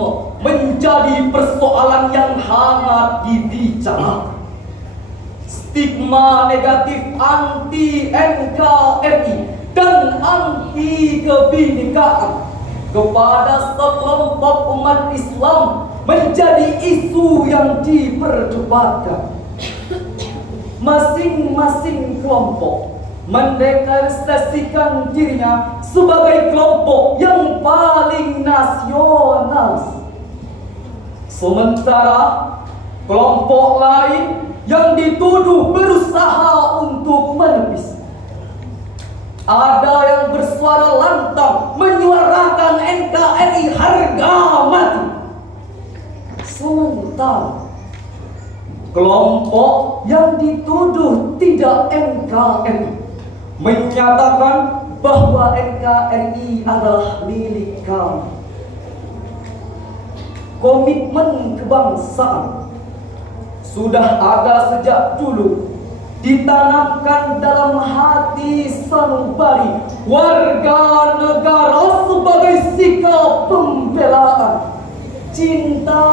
nasionalisme menjadi persoalan yang hangat dibicarakan. Stigma negatif anti NKRI dan anti kebinekaan kepada sekelompok umat Islam menjadi isu yang diperdebatkan. Masing-masing kelompok mendeklarasikan dirinya sebagai kelompok yang paling nasionalis. Sementara kelompok lain yang dituduh berusaha untuk menepis. Ada yang bersuara lantang menyuarakan NKRI harga mati. Sementara kelompok yang dituduh tidak NKRI menyatakan bahwa NKRI adalah milik kami. Komitmen kebangsaan sudah ada sejak dulu, ditanamkan dalam hati sanubari warga negara sebagai sikap pembelaan. Cinta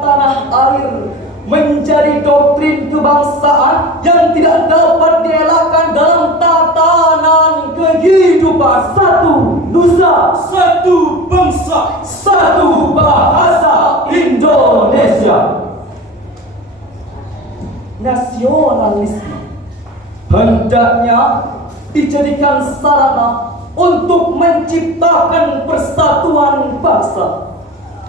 tanah air menjadi doktrin kebangsaan yang tidak dapat dielakkan dalam tatanan kehidupan. Satu nusa, satu bangsa, satu bahasa Indonesia. Nasionalisme hendaknya dijadikan sarana untuk menciptakan persatuan bangsa,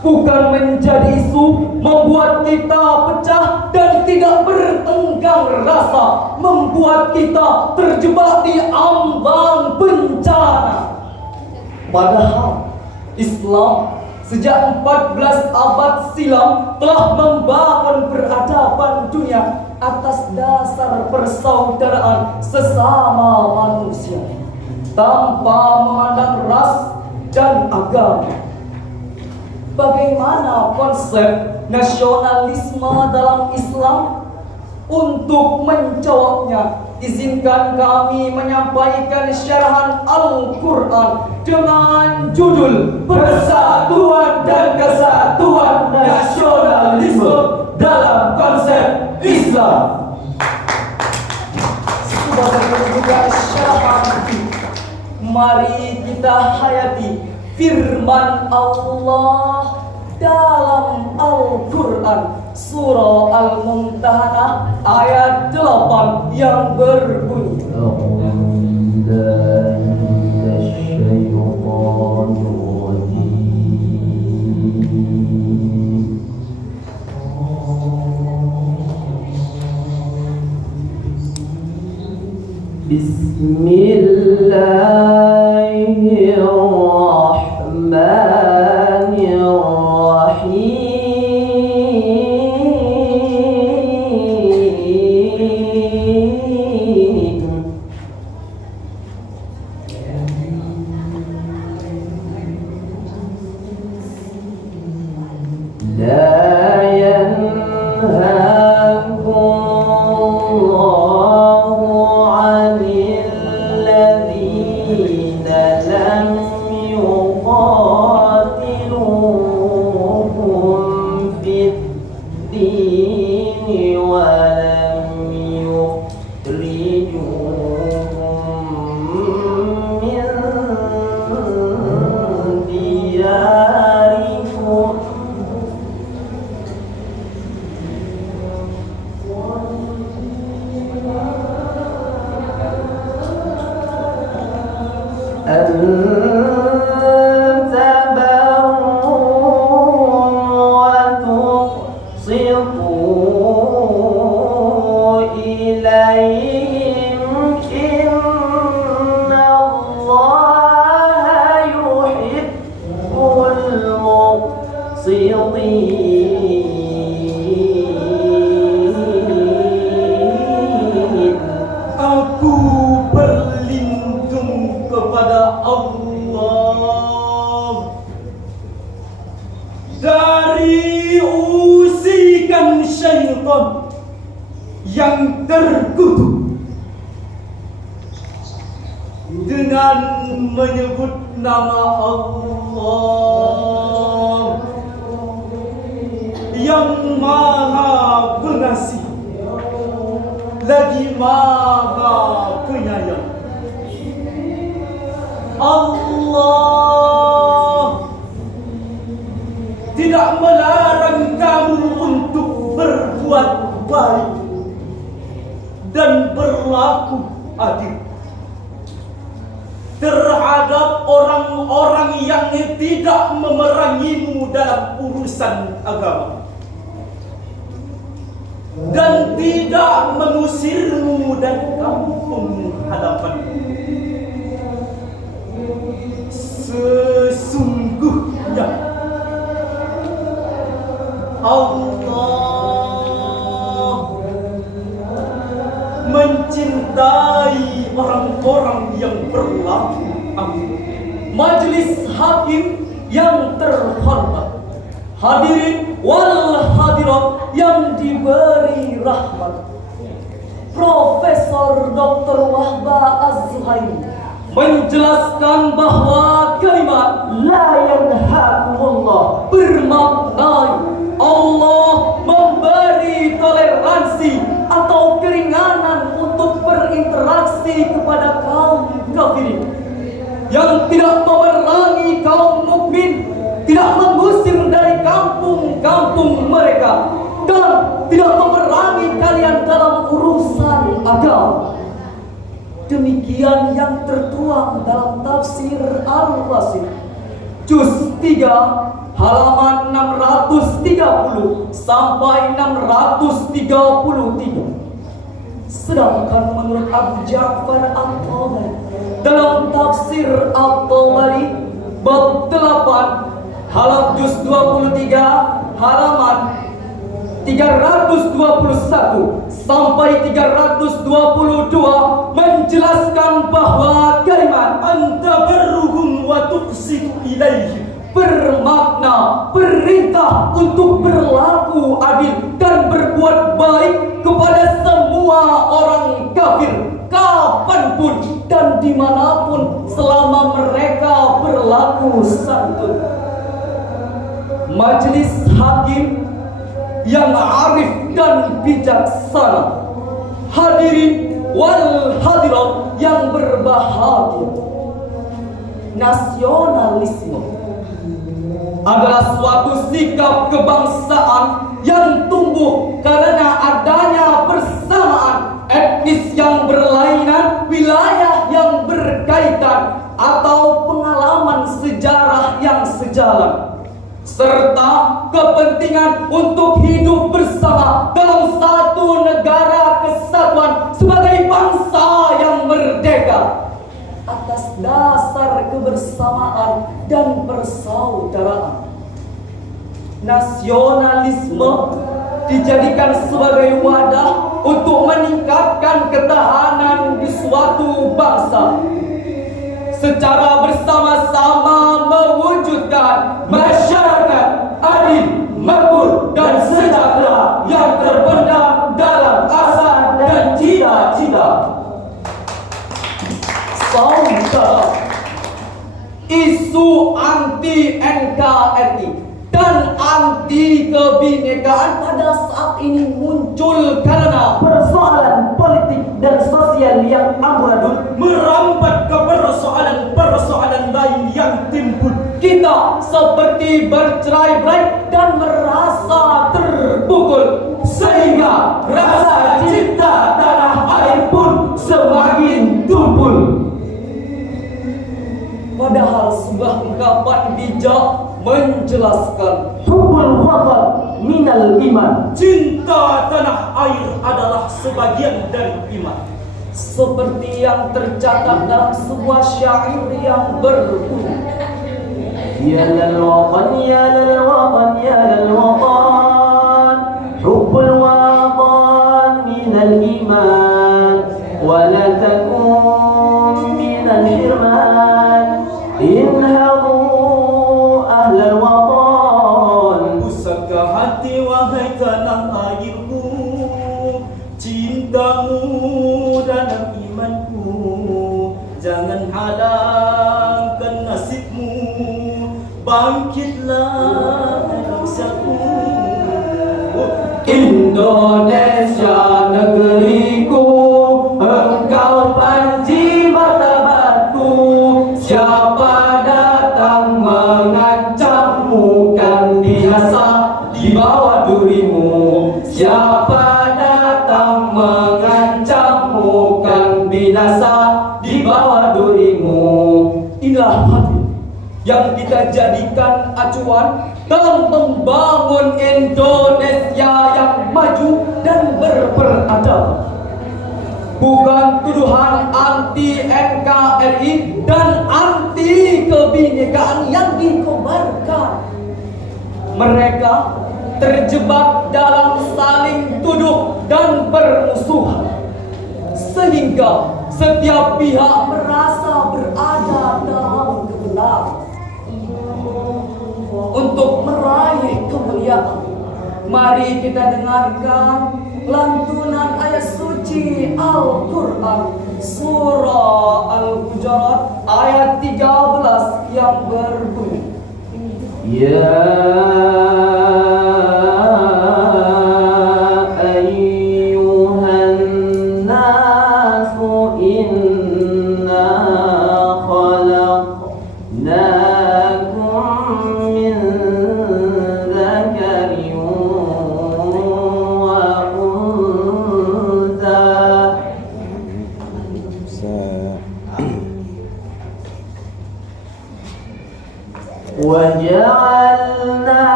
bukan menjadi isu membuat kita pecah dan tidak bertenggang rasa, membuat kita terjebak di ambang bencana. Padahal Islam sejak 14 abad silam telah membangun peradaban dunia atas dasar persaudaraan sesama manusia tanpa memandang ras dan agama. Bagaimana konsep nasionalisme dalam Islam? Untuk menjawabnya, izinkan kami menyampaikan syarahan Al-Quran dengan judul Persatuan dan Kesatuan Nasionalisme dalam Konsep Islam. Sebagai juga syarahan, mari kita hayati firman Allah dalam Al-Quran surah Al-Mumtahanah ayat 8 yang berbunyi, Bismillahirrahmanirrahim. لا ينهاكم الله عن الذين لم يقاتلوكم في الدين ولم يخرجوكم من دياركم أن تبروا وتقسطوا إليهم إن الله يحب المقسطين. aku berlindung kepada Allah dari usikan syaitan yang terkutuk dengan menyebut nama Allah. lagi Maha Penyayang. Allah tidak melarang kamu untuk berbuat baik dan berlaku adil terhadap orang-orang yang tidak memerangimu dalam urusan agama dan tidak mengusirmu dari kampung halamanmu. Sesungguhnya Allah mencintai orang-orang yang berlaku adil. Majelis hakim yang terhormat, hadirin wal hadirat yang diberi rahmat, Profesor Dr. Wahba Az-Zuhairi menjelaskan bahwa kalimat la yanhakumullah bermakna Allah memberi toleransi atau keringanan untuk berinteraksi kepada kaum kafirin yang tidak memerangi kaum mukmin, tidak mengusir dari kampung-kampung mereka, dan tidak memerangi kalian dalam urusan agama. Demikian yang tertuang dalam tafsir Al-Rasyid juz 3 halaman 630 sampai 633. Sedangkan menurut Abu Ja'far At-Tabari dalam tafsir At-Tabari bab 8 halaman juz 23 halaman 321 sampai 322 menjelaskan bahwa kalimat anta berruhum wa tuqsitu ilaihim bermakna perintah untuk berlaku adil dan berbuat baik kepada semua orang kafir kapanpun dan dimanapun selama mereka berlaku santun. Majelis hakim yang arif dan bijaksana, hadirin wal hadirat yang berbahagia, nasionalisme adalah suatu sikap kebangsaan yang tumbuh karena adanya persamaan etnis yang berlainan, wilayah yang berkaitan, atau pengalaman sejarah yang sejalan, serta kepentingan untuk hidup bersama dalam satu negara kesatuan sebagai bangsa yang merdeka atas dasar kebersamaan dan persaudaraan. Nasionalisme dijadikan sebagai wadah untuk meningkatkan ketahanan di suatu bangsa secara bersama-sama mewujudkan masyarakat adil, makmur, dan sejahtera yang terpendam dalam asa dan cita-cita. Saudara, isu anti NKRI dan anti kebinekaan pada saat ini muncul karena persoalan politik dan sosial yang amburadul merambat ke persoalan lain yang timbul. Kita seperti bercerai-berai dan merasa terpukul, sehingga rasa cinta tanah air pun semakin tumpul. Padahal sebuah ungkapan bijak menjelaskan hubbul watan minal iman, cinta tanah air adalah sebagian dari iman, seperti yang tercatat dalam sebuah syair yang berbunyi ya lal watan ya lal watan ya lal watan hubbul watan minal iman wa la takun minal hirman inhadu ahlal watan. Pusaka hati wahai tanah airku, cintamu dan imanku, jangan halangkan nasibmu, bangkitlah bangsaku. Indonesia negeriku, kamu kan binasa di bawah durimu. Siapa datang mengancammu kan binasa di bawah durimu. Inilah hati yang kita jadikan acuan dalam membangun Indonesia yang maju dan berperadaban. Bukan tuduhan anti NKRI dan anti kebinekaan yang dikobarkan. Mereka terjebak dalam saling tuduh dan bermusuhan, sehingga setiap pihak merasa berada dalam kebenaran. Untuk meraih kemuliaan, mari kita dengarkan lantunan ayat suci Al-Quran Surah Al-Hujurat ayat 13 yang berbunyi, Ya ayyuhan nasu inna khalaqnakum min dzakarin wa untha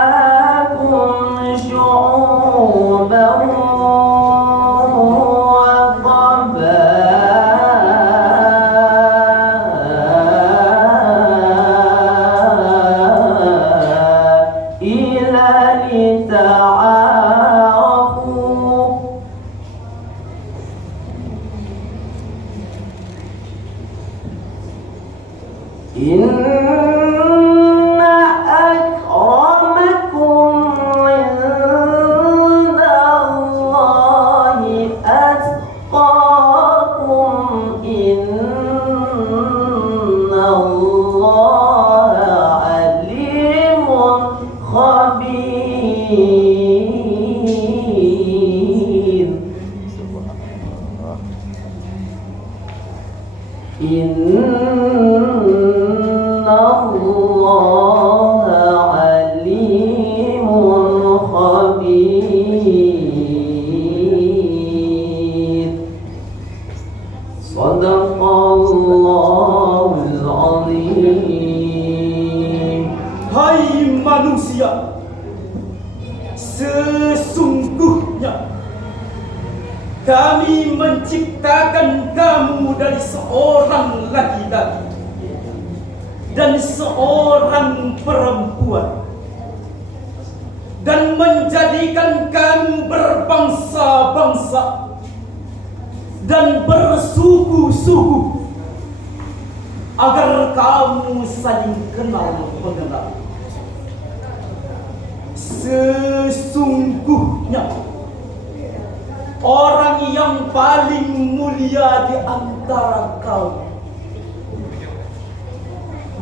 وجعلناكم شعوبا وقبائل لتعارفوا إن أكرمكم عند الله أتقاكم إن الله عليم خبير إن الله عليم خبير صدق الله العظيم. hai manusia, sesungguhnya kami menciptakan kamu dari seorang laki-laki dan seorang perempuan, dan menjadikan kamu berbangsa-bangsa dan bersuku-suku agar kamu saling kenal mengenal. Sesungguhnya orang yang paling mulia di antara kamu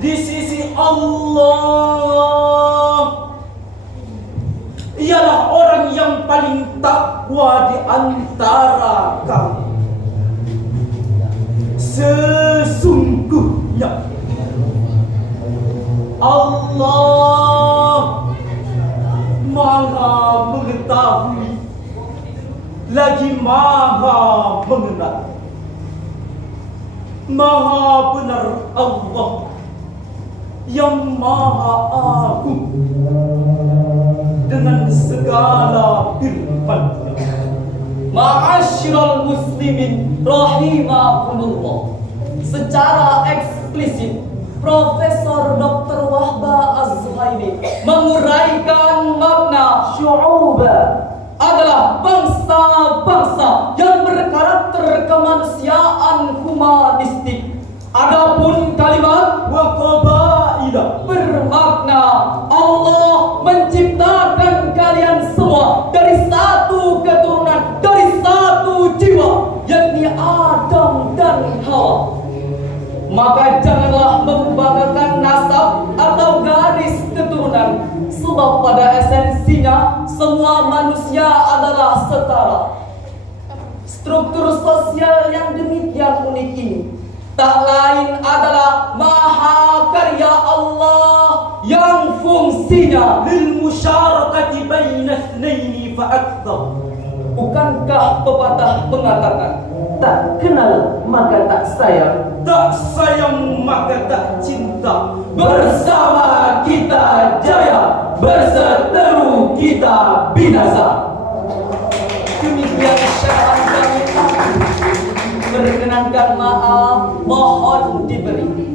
di sisi Allah ialah orang yang paling takwa di antara kamu. Sesungguhnya Allah Maha mengetahui lagi Maha mengenal. Maha benar Allah yang Maha Agung dengan segala firman-Nya. Ma'asyiral muslimin rahimakumullah. Secara eksplisit Profesor Dr. Wahba Az-Zuhaili menguraikan makna syu'uba adalah bangsa-bangsa yang berkarakter kemanusiaan humanistik. Adapun kalimat wa qabaila bermakna Allah menciptakan kalian semua dari satu keturunan, dari satu jiwa, yakni Adam dan Hawa. Maka janganlah membanggakan nasab atau garis keturunan, sebab pada esensinya semua manusia adalah setara. Struktur sosial yang demikian unik ini tak lain adalah mahakarya Allah yang fungsinya lil musyarakati baina itsnaini fa aktsar. Bukankah pepatah mengatakan, tak kenal maka tak sayang, tak sayang maka tak cinta. Bersama kita jaya, berseteru kita binasa. Demikian syarahan kami. Perkenankan maaf, mohon diberi.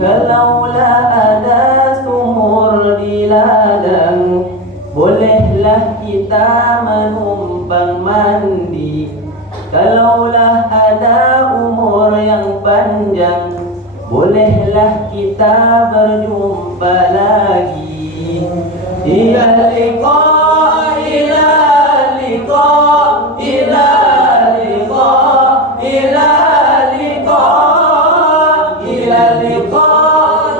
Kalaulah ada sumur di ladang, bolehlah kita menumpang mandi. Kalaulah ada umur yang panjang, bolehlah kita berjumpa lagi. Ila liqa, ila liqa, ila liqa, ila liqa, ila liqa,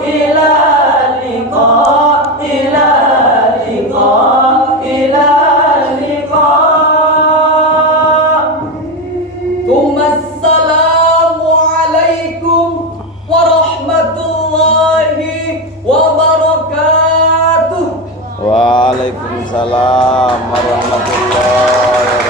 ila liqa, ila liqa, ila liqa. Assalamualaikum warahmatullahi wabarakatuh. Waalaikumsalam warahmatullahi